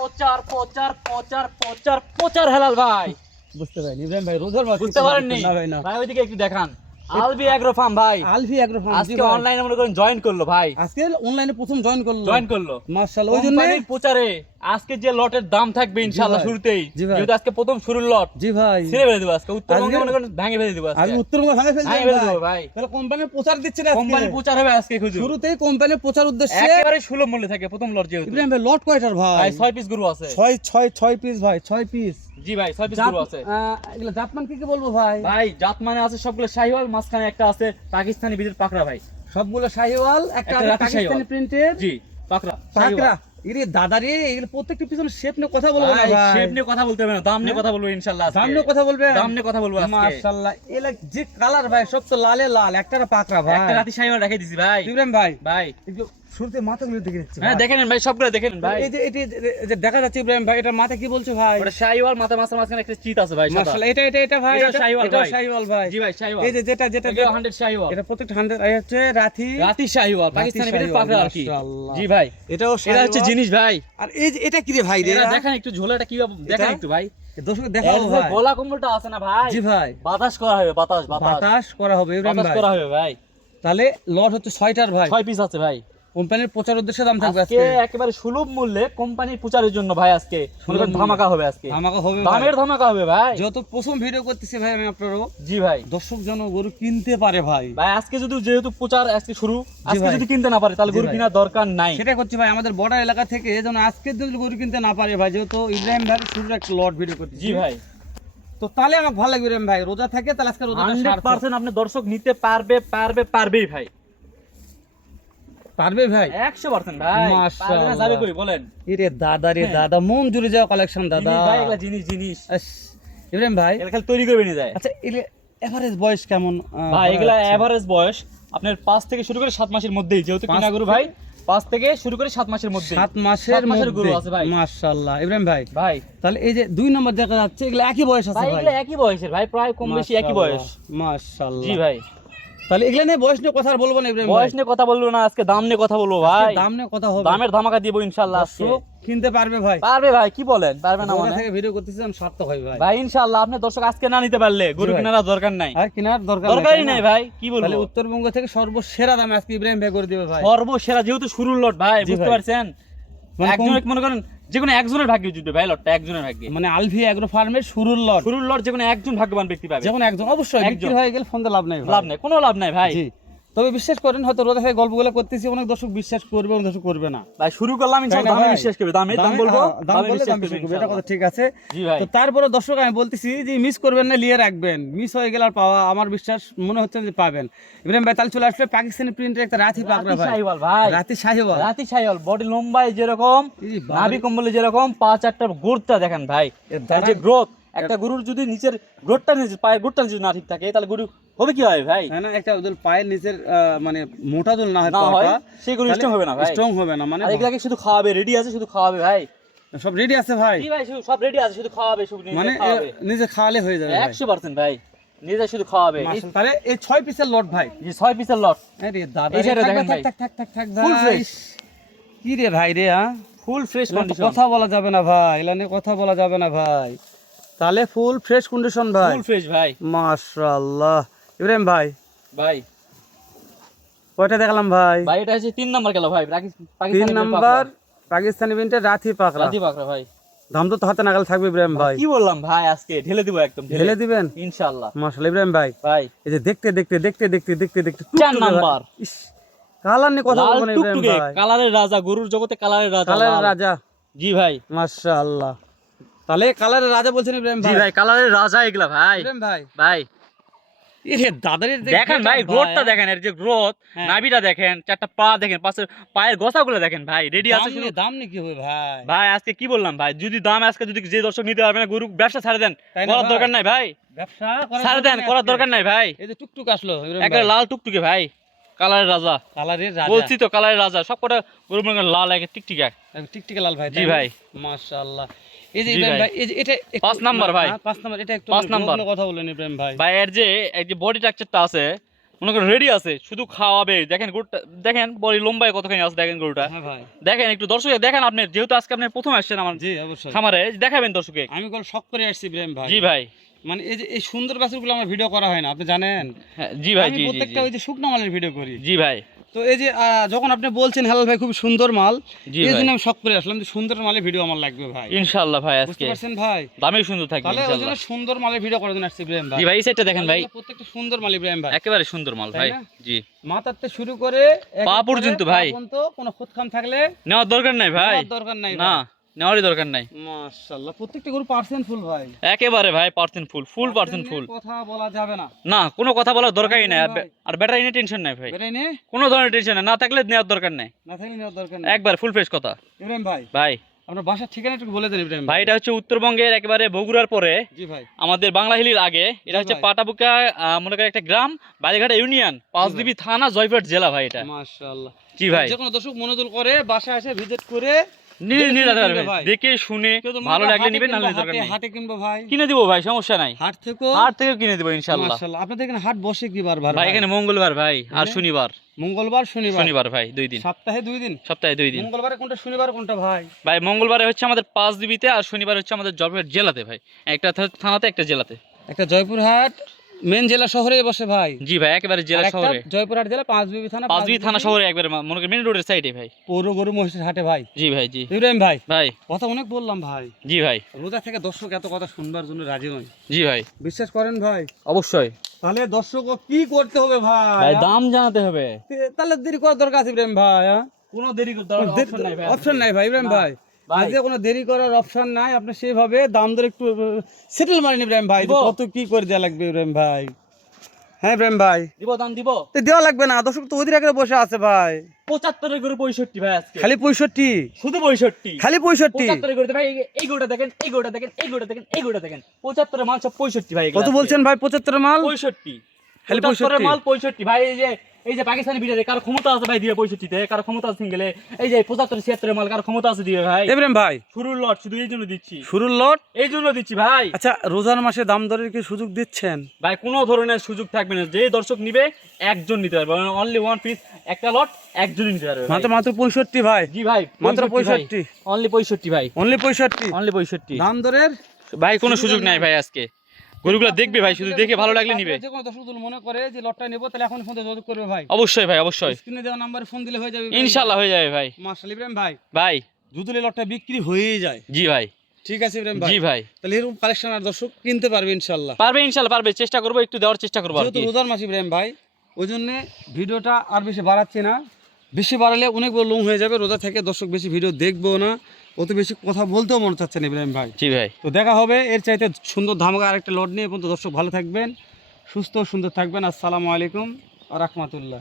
প্রচার প্রচার প্রচার প্রচার প্রচার হেলাল ভাই। বুঝতে পারিনি ইব্রাহিম ভাই, রোজার মাস বুঝতে পারেননি না ভাই, না ভাই, ওইদিকে একটু দেখান। আলবি অ্যাগ্রো ফার্ম ভাই, আলফি অ্যাগ্রো ফার্ম আজকে অনলাইনে মনে করেন জয়েন করলো ভাই, আজকে অনলাইনে প্রথম জয়েন করলো মাশাআল্লাহ। ওই জন্য কোম্পানির প্রচারে আজকে যে লটের দাম থাকবে ইনশাআল্লাহ শুরুতেই, জি ভাই। যেহেতু আজকে প্রথম শুরুর লট, জি ভাই ছেড়ে ফেলে দেবো আজকে উত্তরবঙ্গে মনে করেন ভেঙে ফেলে দেবো আজকে আজকে উত্তরবঙ্গ ভাঙে ফেলছে ভেঙে ফেলে দেবো ভাই। তাহলে কোম্পানির প্রচার দিচ্ছে না, কোম্পানির প্রচার হবে আজকে খুঁজুন, শুরুতেই কোম্পানির প্রচার উদ্দেশ্যে একেবারে সুলভ মূল্যে থাকে প্রথম লট যেহেতু। ইব্রাহিম ভাই লট কয়টার ভাই? ভাই 6 পিস গরু আছে। 6 পিস ভাই, 6 পিস। জি ভাই 6 পিস গরু আছে। এগুলা জাতমান কি বলবো ভাই? ভাই জাত মানে আছে সবগুলো শাহিওয়াল, মাঝখানে একটা আছে পাকিস্তানি বিদের পাকড়া ভাই। সবগুলো শাহিওয়াল, একটা একটা রাতি পাকিস্তানি শাহিওয়াল। প্রিন্টের জি পাকড়া পাকড়া। ইরে দাদা রে, এগুলো প্রত্যেকটা পিছনে শেপ নিয়ে কথা বলবো না ভাই, ভাই। শেপ নিয়ে কথা বলতে হবে না, দাম নিয়ে কথা বলবো ইনশাআল্লাহ আজকে। দাম নিয়ে কথা বলবে? দাম নিয়ে কথা বলবো আজকে। মাশাআল্লাহ, এলা যে কালার ভাই, সব তো লালে লাল, একটা পাকড়া ভাই। একটা রাতি শাহিওয়াল রেখে দিছি ভাই। ইব্রাহিম ভাই, ভাই একটু শুরুতে মাথাগুলো দেখে নিচ্ছি হ্যাঁ ভাই। দেখেন ভাই, সবগুলো দেখেন ভাই। এই যে এটি যে দেখা যাচ্ছে ইব্রাহিম ভাই, এটা মাথা কি বলছো ভাই? ওটা শাহিওয়াল, মাঝখানে একটা চিত আছে ভাই সাদা। মাশাআল্লাহ, এটা ভাই, এটা শাহিওয়াল এটা ভাই। শাহিওয়াল ভাই। জি ভাই শাহিওয়াল। এই যে যেটা এটা 100 শাহিওয়াল। এটা প্রত্যেকটা 100 এই হচ্ছে রাতি রাতি শাহিওয়াল, পাকিস্তানি বিদের পাকড়া আর কি। মাশাআল্লাহ। জি ভাই, এটাও এটা হচ্ছে জিনিস ভাই। আর এই যে এটা কি রে ভাই রে? এটা দেখেন একটু ঝোলাটা কিভাবে, দেখেন এটা? একটু ভাই। দর্শক দেখাও এর যে ভাই। গলা কম্বলটা আছে না ভাই, জি ভাই, বাতাস করা হবে, বাতাস বাতাস বাতাস করা হবে ইব্রাহিম বাতাস ভাই। করা হবে ভাই। তাহলে লট হচ্ছে 6টার ভাই। 6 পিস আছে ভাই। কোম্পানির প্রচার উদ্দেশ্যে দাম থাকবে আজকে আজকে। একেবারে সুলভ মূল্যে কোম্পানির প্রচারের জন্য ভাই আজকে মনে করেন ধামাকা হবে আজকে। আমাকে হবে দামের ধামাকা হবে ভাই। যেহেতু প্রথম ভিডিও করতেছি ভাই আমি আপনারও, জি ভাই। দর্শক জন গরু কিনতে পারে ভাই। ভাই আজকে যদি যেহেতু প্রচার আজকে শুরু, আজকে ভাই। যদি কিনতে না পারে তাহলে জি গরু ভাই। কেনার দরকার নাই। সেটা করছি ভাই, আমাদের বড় এলাকা থেকে যেন আজকে যদি গরু কিনতে না পারে ভাই, যেহেতু ইব্রাহিম ভাই শুরুর একটা লট ভিডিও করতেছি। জি ভাই, তো তাহলে আমাকে ভালো লাগবে ইব্রাহিম ভাই, রোজা থাকে তাহলে আজকে রোজাটা সার্থক। 100% আপনি দর্শক নিতে পারবেই ভাই। পারবে ভাই? 100% ভাই। মাশাআল্লাহ। পারবে না যাবে কই বলেন? এরে দাদা রে দাদা, মন জুড়ে যাওয়া কালেকশন দাদা। জিনিস ভাই, এগুলা জিনিস আস, ইব্রাহিম ভাই, এগুলা খালি তৈরি করবে নিয়ে যায়। আচ্ছা এলে এভারেজ বয়স কেমন? ভাই বলা এগুলা যাচ্ছে? এভারেজ বয়স আপনার 5 থেকে শুরু করে 7 মাসের মধ্যেই, যেহেতু 5 কিনা গরু ভাই 5 থেকে শুরু করে 7 মাসের মধ্যে। 7 মাসের গরু মধ্যে আছে ভাই। মাশাআল্লাহ ইব্রাহিম ভাই। ভাই তাহলে এই যে 2 নম্বর দেখা যাচ্ছে, এগুলা একই বয়স আছে ভাই ভাই? এগুলা একই বয়সের ভাই, প্রায় কম বেশি একই বয়স। মাশাআল্লাহ। জি ভাই, তাহলে এগুলা নিয়ে বয়স নিয়ে কথা আর বলবো না ইব্রাহিম ভাই। বয়স নিয়ে কথা বলবো না আজকে, দাম নিয়ে কথা বলবো ভাই। দাম নিয়ে কথা হবে। দামের ধামাকা দিব ইনশাআল্লাহ আজকে। দর্শক কিনতে পারবে ভাই? পারবে ভাই, কি বলেন পারবে না রোজা মানে? থেকে ভিডিও করতেছিলাম, সার্থক হয় ভাই। ভাই ইনশাআল্লাহ আপনি দর্শক আজকে না নিতে পারলে গরু জি ভাই। কেনার দরকার নাই, আর কেনার দরকারই নাই ভাই। কি তাহলে বলবো, উত্তরবঙ্গ থেকে সর্বসেরা দামে আজকে ইব্রাহিম ভাই করে দিবে ভাই। সর্বসেরা যেহেতু শুরুর লট ভাই, জি বুঝতে ভাই। পারছেন? মানে একজনের মনে করেন যে কোনো একজনের ভাগ্যে জুটবে ভাই লটটা, একজনের ভাগ্যে। মানে আলফি অ্যাগ্রো ফার্মের শুরুর লট, শুরুর লট যে কোনো একজন ভাগ্যবান ব্যক্তি পাবে। যখন একজন অবশ্যই একজন। বিক্রি হয়ে গেলে ফোন দিয়ে লাভ নাই ভাই। লাভ নাই, কোনো লাভ নাই ভাই। জি, তবে বিশ্বাস করেন, হয়তো রোজা থেকে গল্পগুলো করতেছি, অনেক দর্শক বিশ্বাস করবে, অনেক দর্শক করবে না। ভাই শুরু করলাম ইনশাআল্লাহ, তাই না দামে ভাই? বিশ্বাস করবে, দাম বলবো, দাম দামে বললে বিশ্বাস দাম করবে বিশ্বাস করবে, এটা কথা ইনশাআল্লাহ। ঠিক আছে। জি ভাই। তো তারপরে দর্শক আমি বলতেছি যে মিস করবেন না, নিয়ে রাখবেন, মিস হয়ে গেলে আর পাওয়া আমার বিশ্বাস মনে হচ্ছে যে পাবেন। ইব্রাহিম ভাই তাহলে চলে আসলে পাকিস্তানি প্রিন্টের একটা রাতি পাকড়া ভাই। শাহিওয়াল ভাই, রাতি শাহিওয়াল। রাতি শাহিওয়াল, বডি লম্বায় যেরকম, এই বাবা। নাভি কম্বলে যেরকম, পা চারটা গ্রোথটা দেখেন ভাই। এর তার যে দাঁড়ান। গ্রোথ, একটা গরুর যদি নিচের গ্রোথটা, পায়ের গ্রোথটা যদি না ঠিক থাকে তাহলে গরু হবে কি হয় ভাই? হ্যাঁ না, একটা ওদের পায়ের নিচের মানে মোটা দুল না হয়, না হয়, পাটা, সেই গরু স্ট্রং হবে না ভাই। স্ট্রং হবে না মানে। আর এগুলাকে শুধু খাওয়াবে, রেডি আছে শুধু খাওয়াবে ভাই। সব রেডি আছে ভাই, জি ভাই, সব রেডি আছে শুধু খাওয়াবে, শুধু মানে খাওয়াবে। নিজে খাওয়ালে হয়ে যাবে ভাই। 100% ভাই, নিজে শুধু খাওয়াবে। মাশাআল্লাহ। তাহলে এই 6 পিসের লট ভাই। জি 6 পিসের লট, আরে দাদা এই রে, সাইডে থাক দেখেন থাক ভাই। থাক থাক থাক থাক Full ভাই। fresh। কি রে ভাই রে, হ্যাঁ ফুল ফ্রেশ এগুলো তো কন্ডিশন, কথা বলা যাবে না ভাই, এগুলা নিয়ে কথা বলা যাবে না ভাই। তাহলে ফুল ফ্রেশ কন্ডিশন ভাই। ফুল ফ্রেশ ভাই। মাশাআল্লাহ ইব্রাহিম ভাই, ভাই কয়টা দেখালাম ভাই? ভাই এটা হচ্ছে 3 নাম্বার গেল ভাই, 3 নাম্বার পাকিস্তানি প্রিন্টের রাতি পাকড়া। রাতি পাকড়া ভাই। দাম তো হাতে নাগাল থাকবে ইব্রাহিম ভাই। কি বললাম ভাই, আজকে ঢেলে দিব একদম ঢেলে দিবেন ইনশাআল্লাহ। মাশাআল্লাহ ইব্রাহিম ভাই। ভাই এই যে দেখতে দেখতে দেখতে দেখতে দেখতে দেখতে 4 নাম্বার কালার নিয়ে কথা লাল বলবো না ইব্রাহিম টুকটুকে, ভাই। কালারের রাজা, গরুর জগতে কালারের রাজা, কালারের লাল। রাজা। জি ভাই। মাশাআল্লাহ। তাহলে কালারের রাজা বলছেন ইব্রাহিম জি ভাই। ভাই, কালারের রাজা এগুলা ভাই। ইব্রাহিম ভাই, ভাই এ দাদারের দেখেন ভাই, গ্রোথটা দেখেন, এর যে গ্রোথ, হ্যাঁ। নাভিটা দেখেন, চারটা পা দেখেন, পাশের পায়ের গোছাগুলো দেখেন ভাই, রেডি আছে শুধু। দাম নিয়ে কি হবে ভাই? ভাই আজকে কি বললাম ভাই, যদি দাম আজকে যদি যে দর্শক নিতে পারবে না, গরু ব্যবসা ছাড়ে দেন, তাই না করার ভাই? দরকার নাই ভাই, ব্যবসা ছাড়ে দেন, করার দরকার নাই ভাই। এই যে টুকটুক আসলো ইব্রাহিম একটা ভাই। লাল টুকটুকে ভাই, কালারের রাজা, কালারের রাজা। বলছি তো কালারের রাজা, সব কটা গরু মনে করেন লাল একে টিকটিকা। টিকটিকা লাল ভাই। জি ভাই। মাশাআল্লাহ। এই যে জি ইব্রাহিম ভাই। ভাই, এই যে এটা 5 নাম্বার ভাই। 5 নাম্বার, এটা একটু 5 নাম্বার। কথা বলেন ইব্রাহিম ভাই। ভাই এর যে এই যে বডি স্ট্রাকচারটা আছে, মনে করেন রেডি আছে, শুধু খাওয়াবে। দেখেন গরুটা, দেখেন বড় লম্বায় কতখানি আছে, দেখেন গরুটা। হ্যাঁ ভাই, দেখেন একটু দর্শক দেখেন, আপনি যেহেতু আজকে আপনি প্রথম আসছেন আমার জি অবশ্যই খামারে, দেখাবেন দর্শকে। আমি কল শখ করে আসছি ইব্রাহিম ভাই। জি ভাই। মানে এই যে এই সুন্দর বাছুরগুলো আমার ভিডিও করা হয় না, আপনি জানেন। হ্যাঁ, জি ভাই। আমি জি জি প্রত্যেকটা ওই যে শুকনো মালের ভিডিও করি। জি ভাই। তো এই যে যখন আপনি বলছেন হেলাল ভাই খুব সুন্দর মাল, জি এই ভাই। জন্য আমি শখ করে আসলাম যে সুন্দর মালের ভিডিও আমার লাগবে ভাই। ইনশাআল্লাহ ভাই, বুঝতে আজকে পারছেন ভাই? দামে সুন্দর থাকবে তাহলে ওই জন্য ইনশাআল্লাহ। সুন্দর মালের ভিডিও করার জন্য আসছি ইব্রাহিম ভাই। জি ভাই, এই সাইডটা দেখেন ভাই, প্রত্যেকটা সুন্দর মাল ইব্রাহিম ভাই, একেবারে সুন্দর মাল তাই ভাই। না? জি। মাথার থেকে শুরু করে পা পর্যন্ত ভাই। কোনো খুঁতখাম থাকলে নেওয়ার দরকার নাই ভাই, নেওয়ার দরকার নাই না ভাই। নেওয়ারই দরকার নাই। মাশাআল্লাহ, প্রত্যেকটা গরু পার্সেন্ট ফুল ভাই, একেবারে ভাই পার্সেন্ট ফুল পার্সেন্ট ফুল। কথা বলা যাবে না। না, কোনো কথা বলার দরকারই নাই। ভাই। আর ব্যাটারি নিয়ে টেনশন নাই ভাই, বেরাই নে, কোনো ধরনের টেনশন নাই, না থাকলে নেওয়ার দরকার নাই। না থাকলে নেওয়ার দরকার নেই। একবার ফুল ফ্রেশ কথা। ইব্রাহিম ভাই, ভাই আপনার বাসার ঠিকানা একটু বলে দেন ইব্রাহিম ভাই, এটা হচ্ছে উত্তরবঙ্গের একেবারে বগুড়ার পরে জি ভাই, আমাদের বাংলাহিলির আগে। এটা জি হচ্ছে ভাই। পাটাবুকা, মনে করেন একটা গ্রাম, বালিঘাটা ইউনিয়ন, পাঁচদিবি থানা, জয়পুরহাট জেলা ভাই এটা। মাশাআল্লাহ। জি ভাই। যে কোনো দর্শক মনোদল করে বাসায় এসে ভিজিট করে ভাই। দেখে শুনে কেউ তো মনে ভালো করে লাগলে হাটে নিবেন, কিনবো, নাহলে দরকার নেই। হাটে কিনবো ভাই, কিনে দিব ভাই, সমস্যা নাই। হাট থেকেও হাট থেকে কিনে দিব ইনশাআল্লাহ। মাশাআল্লাহ। আপনাদের এখানে হাট বসে কি বার ভাই এখানে মঙ্গলবার ভাই আর হ্যাঁ? শনিবার। মঙ্গলবার শনিবার, শনিবার ভাই 2 দিন, সপ্তাহে 2 দিন। সপ্তাহে 2 দিন। মঙ্গলবারে কোনটা, শনিবার কোনটা ভাই? ভাই মঙ্গলবারে হচ্ছে আমাদের পাঁচদিবিতে, আর শনিবার হচ্ছে আমাদের জয়পুরহাট জেলাতে ভাই, একটা থানাতে একটা জেলাতে। একটা জয়পুরহাট মেন জেলা শহরে বসে ভাই, জি ভাই, একেবারে আর জেলা একটা শহরে, জয়পুরহাট জেলা পাঁচবিবি থানা, পাঁচদিবি থানা শহরে, একবারে মনে করেন মেন রোডের সাইডে ভাই। পৌর গরু মহিষের হাটে ভাই। জি ভাই। জি ইব্রাহিম ভাই, ভাই। কথা অনেক বললাম ভাই, জি ভাই। রোজা থেকে দর্শক এত কথা শুনবার জন্য রাজি নয়। জি ভাই, বিশ্বাস করেন ভাই? অবশ্যই তাহলে দর্শক কি করতে হবে ভাই? ভাই, দাম জানাতে হবে। তাহলে দেরি করার দরকার আছে ইব্রাহিম ভাই? কোনো দেরি করতে হবে অপশন নাই ভাই, অপশন নাই ভাই ইব্রাহিম না, ভাই, ভাই। আজকে কোনো দেরি করার অপশন নাই। আপনি সেইভাবে দাম দর একটু সেটেল মারেন ইব্রাহিম ভাই, দিব? কত কি করে দেওয়া লাগবে ইব্রাহিম ভাই? হ্যাঁ ইব্রাহিম ভাই, দিব, দাম দিব। তো দেওয়া লাগবে না, দর্শক তো অধীর আগে বসে আছে ভাই। 75 করে 65 ভাই আজকে, খালি 65, শুধু 65, খালি 65। 75 করে ভাই। এই গোটা দেখেন, এই গোটা দেখেন, এই গোটা দেখেন, এই গোটা দেখেন, 75 মাল সব 65 ভাই। কত বলছেন ভাই? 75 মাল, 65, খালি 75 মাল 65। 65 ভাই। এই যে পাকিস্তানি বিটারে কারো ক্ষমতা আছে ভাই দিয়ে 65 তে, কারো ক্ষমতা আছে সিঙ্গেলে। এই যে 75 76 মাল কারো ক্ষমতা আছে দিয়ে ভাই। ইব্রাহিম ভাই, শুরুর লট শুধু এই জন্য দিচ্ছি, শুরুর লট। এই জন্য দিচ্ছি ভাই। আচ্ছা, রোজার মাসে দাম দরের কি সুযোগ দিচ্ছেন? ভাই কোনো ধরনের সুযোগ থাকবে না, যে দর্শক নিবে একজন নিতে পারবে, অনলি ওয়ান পিস, একটা লট একজনই নিতে পারবে ভাই। মাত্র 65 ভাই। জি ভাই, মাত্র 65, অনলি 65 ভাই, অনলি 65। অনলি 65 দাম দরের ভাই, কোনো সুযোগ নাই ভাই। আজকে গরুগুলো দেখবে ভাই, শুধু দেখে ভালো লাগলে নিবে। যে কোনো দর্শক মনে করে যে লটটা নেবো, তাহলে এখন ফোন যোগাযোগ করবে ভাই। অবশ্যই ভাই, অবশ্যই স্ক্রিনে দেওয়া নাম্বারে ফোন দিলে হয়ে যাবে ইনশাআল্লাহ হয়ে যাবে ভাই। মাশাআল্লাহ ইব্রাহিম ভাই, ভাই যদি লটটা বিক্রি হয়েই যায়, জি ভাই। ঠিক আছে ইব্রাহিম ভাই, জি ভাই, তাহলে এরকম কালেকশন আর দর্শক কিনতে পারবে ইনশাআল্লাহ। পারবে ইনশাআল্লাহ, পারবে, চেষ্টা করবো, একটু দেওয়ার চেষ্টা করবো আর যেহেতু কি। রোজার মাস ইব্রাহিম ভাই, ওই জন্য ভিডিওটা আর বেশি বাড়াচ্ছি না। বেশি বাড়ালে অনেক বড় লং হয়ে যাবে, রোজা থেকে দর্শক বেশি ভিডিও দেখবো না, অত বেশি কথা বলতেও মনে চাচ্ছে না ইব্রাহিম ভাই। জি ভাই। তো দেখা হবে এর চাইতে সুন্দর ধামাকা আরেকটা লট নিয়ে। পর্যন্ত দর্শক ভালো থাকবেন, সুস্থ সুন্দর থাকবেন। আসসালামু আলাইকুম ওয়া রাহমাতুল্লাহ।